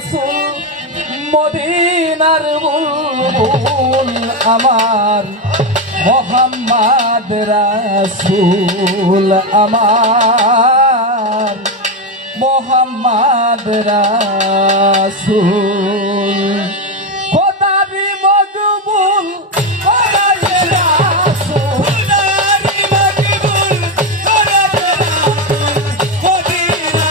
রাসূল মদিনার বুলবুল আমার মোহাম্মদ রাসূল আমার মোহাম্মদ রাসূল খোদারি মকবুল খোদারি রাসূল খোদারি মকবুল খোদারি রাসূল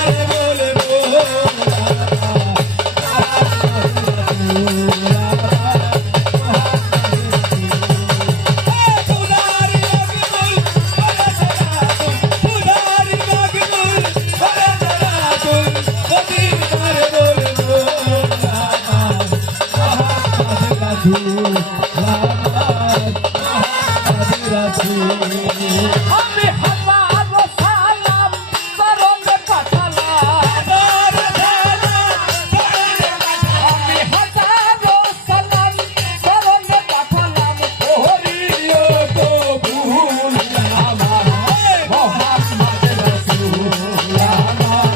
মদিনার আমি হাজারো সালাম করলে পাঠালাম আমি হাজারো সালাম করলে পাঠালাম ওরিও তো ভুল আমার মোহাম্মদ রাসূল আমার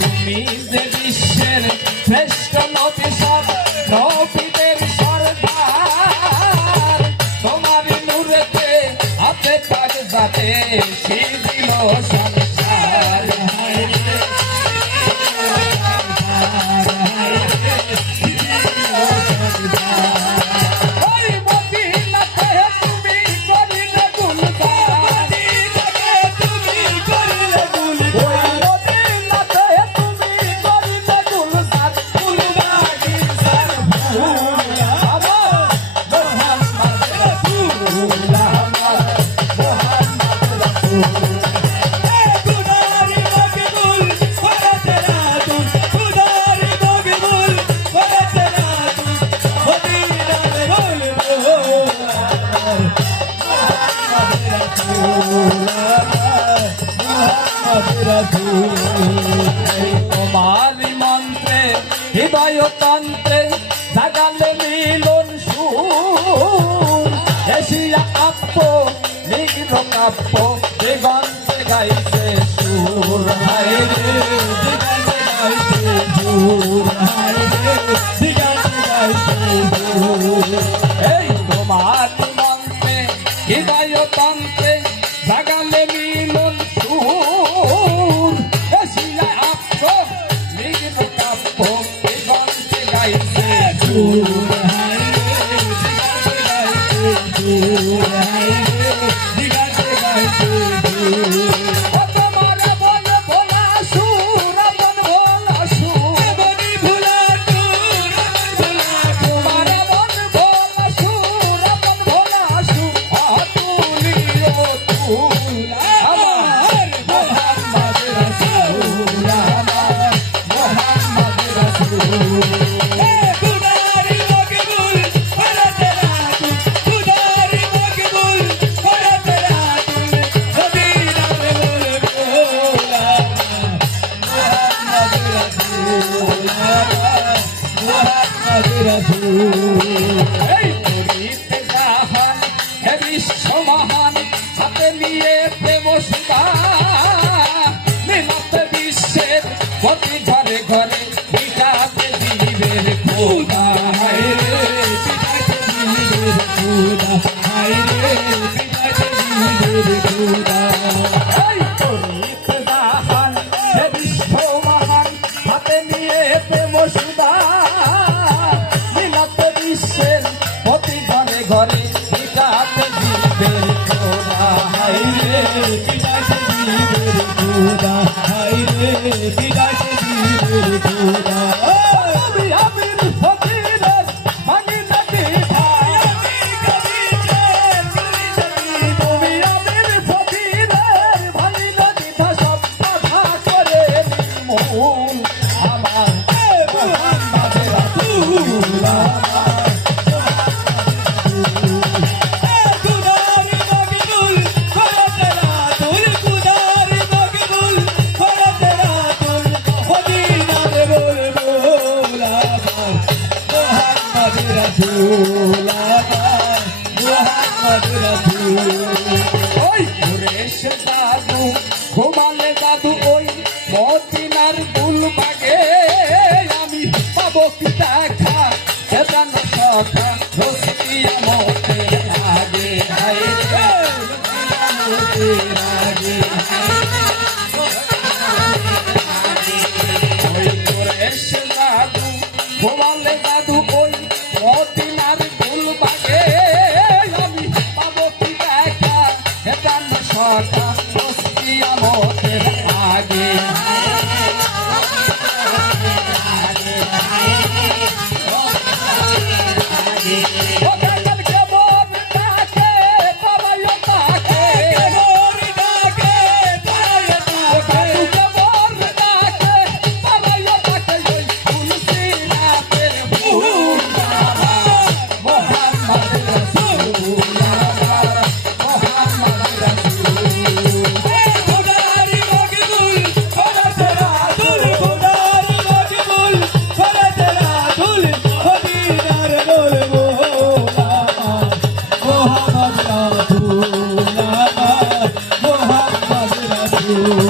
তুমি যে বিশ্বের শ্রেষ্ঠ নবী সব নবীদের সরদার তোমার নূরেতে হাতে পাক যাতে শিবিল সংসার তোমার মন্ত্রে হৃদয়তন্ত্রে জাগালে মিলন সুর এশিয়া কাব্য নিগ্ন কাব্য দিগন্তে গাইছে সুর হায় রে দিগন্তে গাইছে সুর হায় রে দিগন্তে গাইছে সুর এই তোমার মন্ত্রে হৃদয়তন্ত্রে জাগালে মিলন সুর এশিয়া কাব্য নিগ্ন কাব্য দিগন্তে গাইছে সুর হায় রে দিগন্তে গাইছে সুর হায় রে দিগন্তে গাইছে সুর তোমার বল ভোলা সুর মন ভোলা সুর বনি ভোলা সুর মন ভোলা তোমার মন ভোলা সুর মন ভোলা সুর অতুলিও তুল আমার মোহাম্মদ রাসূল আমার মোহাম্মদ রাসূল এই তরিতে জাহান হে বিশ্ব মহান হাতে নিয়ে প্রেম সুতা মিলাতে বিশ্বের প্রতি ঘরে ঘরে পিতাতে জীবের খোদা হায় রে পিতাতে জীবের খোদা হায় রে পিতাতে জীবের খোদা এই তরিতে জাহান হে বিশ্ব মহান হাতে নিয়ে প্রেম সুতা বিশ্বের প্রতি ঘরে ঘরে পিতাতে জীবের খোদা হায় রে পিতাতে জীবের খোদা হায় রে পিতাতে জীবের খোদা আমি আমির ফকিরের মানি নবী ভাই আমি কবি তুমি আমির ফকিরের মানি নবী সব কথা করে মূল আমার মোহাম্মদ রাসূল রাগে ওই কুরেশে জাদু ঘুমালে জাদু ওই মদিনার গুলবাগে আমি পাবো কি দেখা হেতান সকা কিয়ামতের আগে Mohammad Rasul